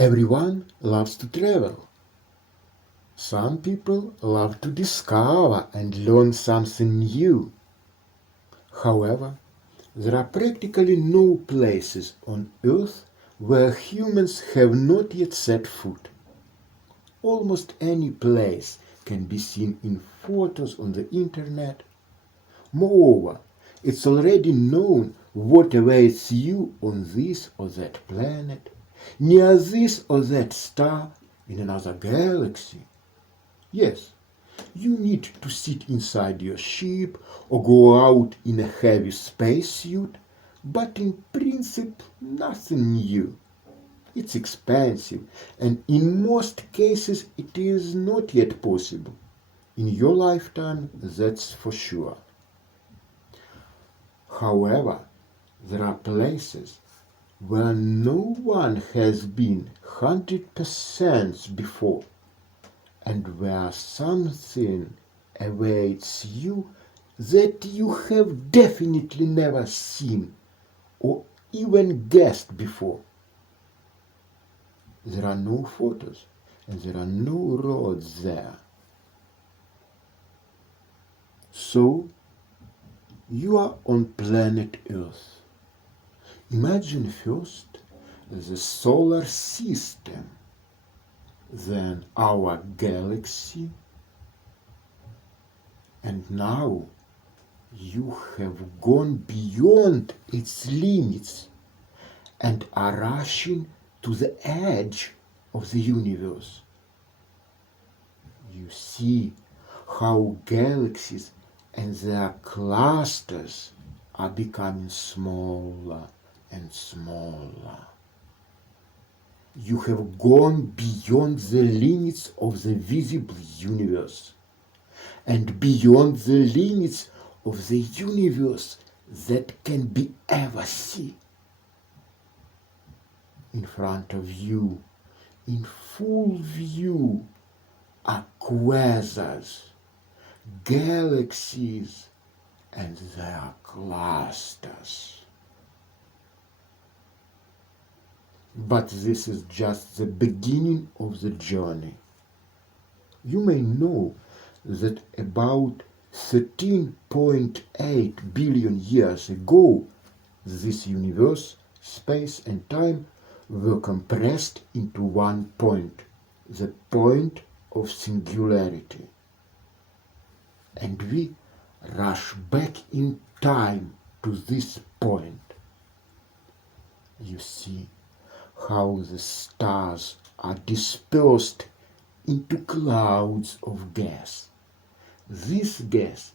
Everyone loves to travel. Some people love to discover and learn something new. However, there are practically no places on Earth where humans have not yet set foot. Almost any place can be seen in photos on the internet. Moreover, it's already known what awaits you on this or that planet, near this or that star, in another galaxy. Yes, you need to sit inside your ship or go out in a heavy spacesuit, but in principle nothing new. It's expensive, and in most cases it is not yet possible. In your lifetime, that's for sure. However, there are places where no one has been 100% before, and where something awaits you that you have definitely never seen or even guessed before. There are no photos and there are no roads there. So, you are on planet Earth. Imagine first the solar system, then our galaxy, and now you have gone beyond its limits and are rushing to the edge of the universe. You see how galaxies and their clusters are becoming smaller and smaller. You have gone beyond the limits of the visible universe and beyond the limits of the universe that can be ever seen. In front of you, in full view, are quasars, galaxies, and their clusters. But this is just the beginning of the journey. You may know that about 13.8 billion years ago, this universe, space and time were compressed into one point, the point of singularity. And we rush back in time to this point. You see how the stars are dispersed into clouds of gas. This gas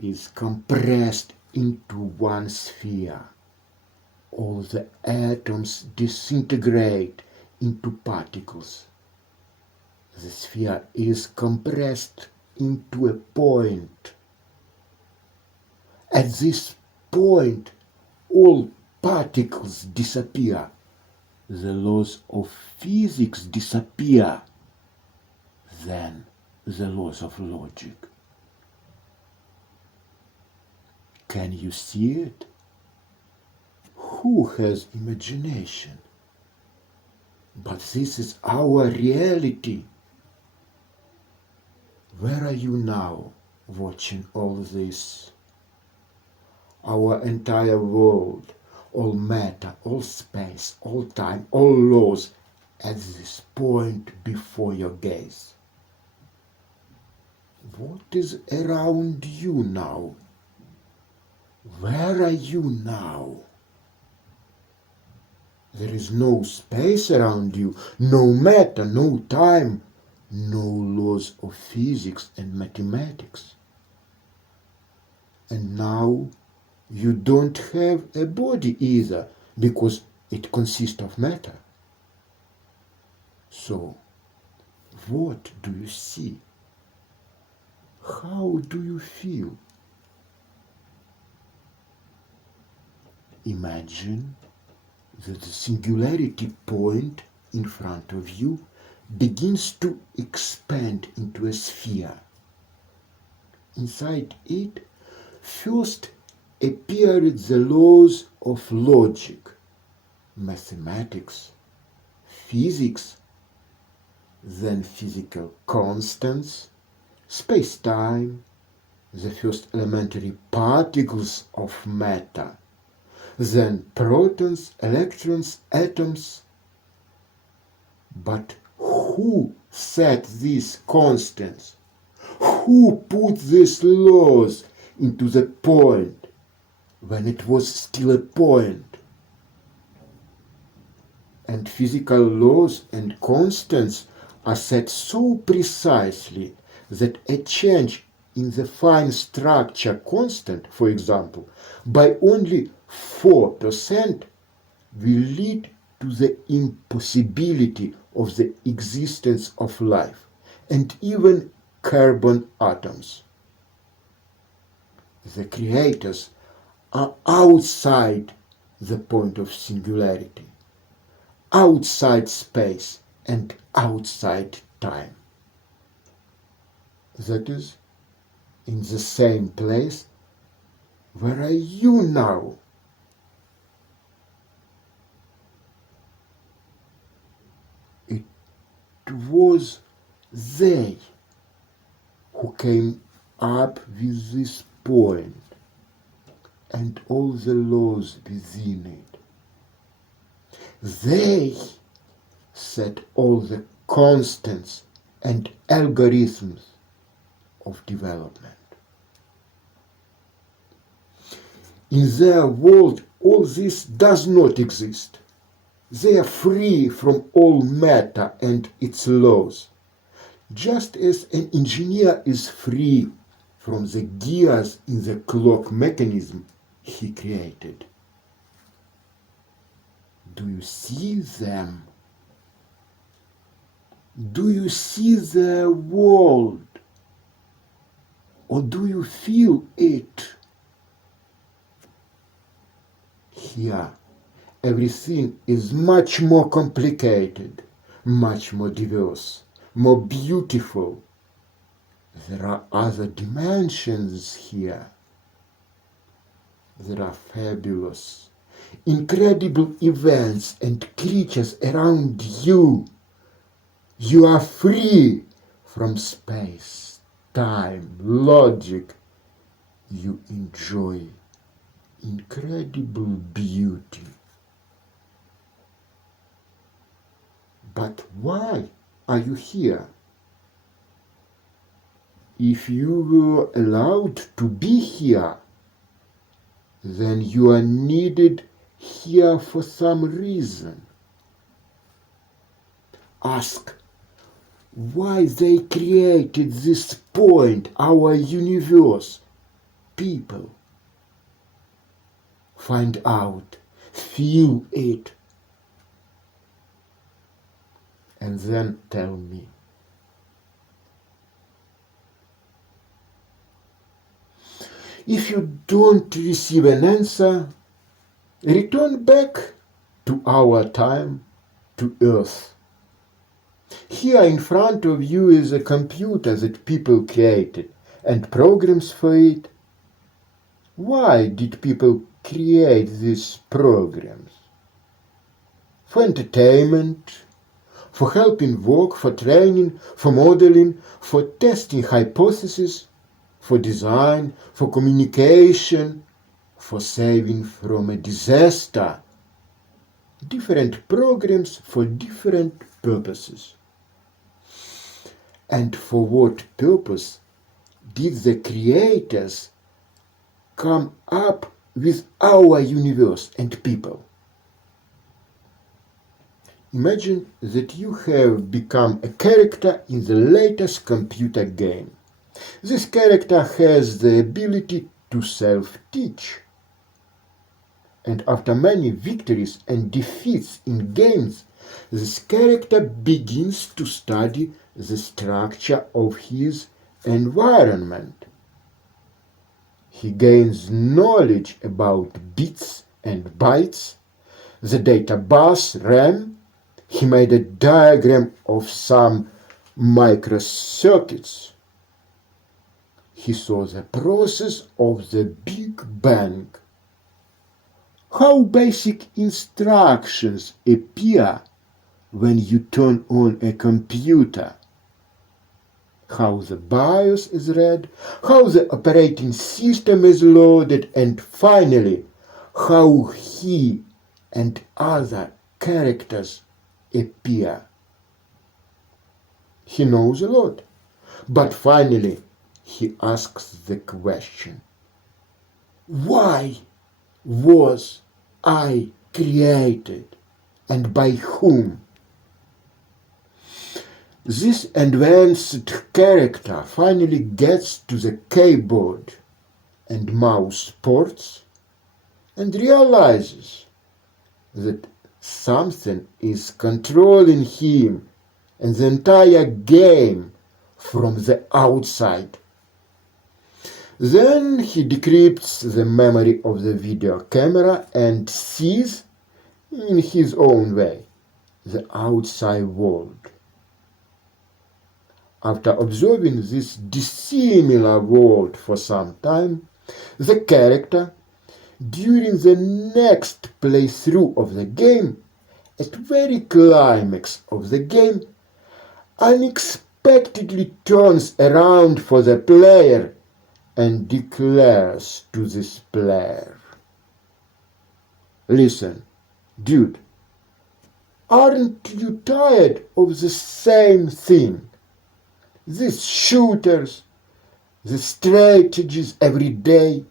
is compressed into one sphere. All the atoms disintegrate into particles. The sphere is compressed into a point. At this point, all particles disappear. The laws of physics disappear. Then the laws of logic. Can you see it? Who has imagination? But this is our reality. Where are you now, watching all this? Our entire world, all matter, all space, all time, all laws, at this point before your gaze. What is around you now? Where are you now? There is no space around you, no matter, no time, no laws of physics and mathematics. And now you don't have a body either, because it consists of matter. So, what do you see? How do you feel? Imagine that the singularity point in front of you begins to expand into a sphere. Inside it, first appeared the laws of logic, mathematics, physics, then physical constants, space-time, the first elementary particles of matter, then protons, electrons, atoms. But who set these constants? Who put these laws into the point when it was still a point? And physical laws and constants are set so precisely that a change in the fine structure constant, for example, by only 4% will lead to the impossibility of the existence of life and even carbon atoms. The creators are outside the point of singularity, outside space and outside time. That is, in the same place. Where are you now? It was they who came up with this point and all the laws within it. They set all the constants and algorithms of development. In their world, all this does not exist. They are free from all matter and its laws, just as an engineer is free from the gears in the clock mechanism he created. Do you see them? Do you see their world? Or do you feel it? Here, everything is much more complicated, much more diverse, more beautiful. There are other dimensions here. There are fabulous, incredible events and creatures around you. You are free from space, time, logic. You enjoy incredible beauty. But why are you here? If you were allowed to be here, then you are needed here for some reason. Ask why they created this point, our universe, people. Find out, feel it, and then tell me. If you don't receive an answer, return back to our time, to Earth. Here in front of you is a computer that people created and programs for it. Why did people create these programs? For entertainment, for helping work, for training, for modeling, for testing hypotheses, for design, for communication, for saving from a disaster. Different programs for different purposes. And for what purpose did the creators come up with our universe and people? Imagine that you have become a character in the latest computer game. This character has the ability to self-teach. And after many victories and defeats in games, this character begins to study the structure of his environment. He gains knowledge about bits and bytes, the data bus, RAM. He made a diagram of some microcircuits. He saw the process of the Big Bang. How basic instructions appear when you turn on a computer, how the BIOS is read, how the operating system is loaded, and finally, how he and other characters appear. He knows a lot, but finally he asks the question, why was I created and by whom? This advanced character finally gets to the keyboard and mouse ports and realizes that something is controlling him and the entire game from the outside. Then he decrypts the memory of the video camera and sees, in his own way, the outside world. After observing this dissimilar world for some time, the character, during the next playthrough of the game, at the very climax of the game, unexpectedly turns around for the player and declares to this player, "Listen, dude, aren't you tired of the same thing? These shooters, the strategies every day.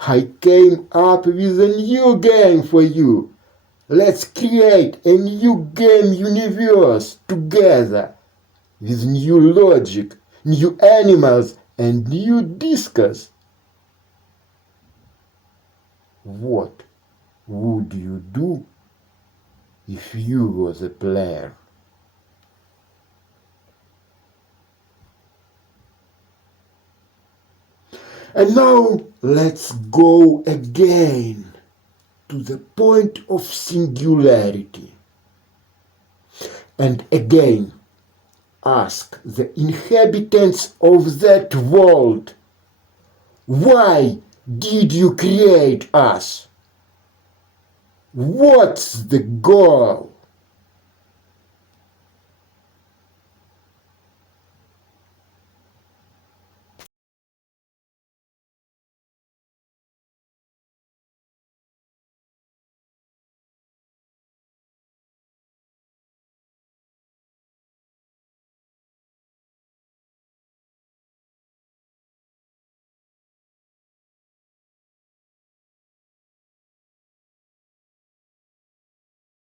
I came up with a new game for you. Let's create a new game universe together with new logic, new animals, and new discos." What would you do if you were the player? And now let's go again to the point of singularity, and again ask the inhabitants of that world, why did you create us? What's the goal?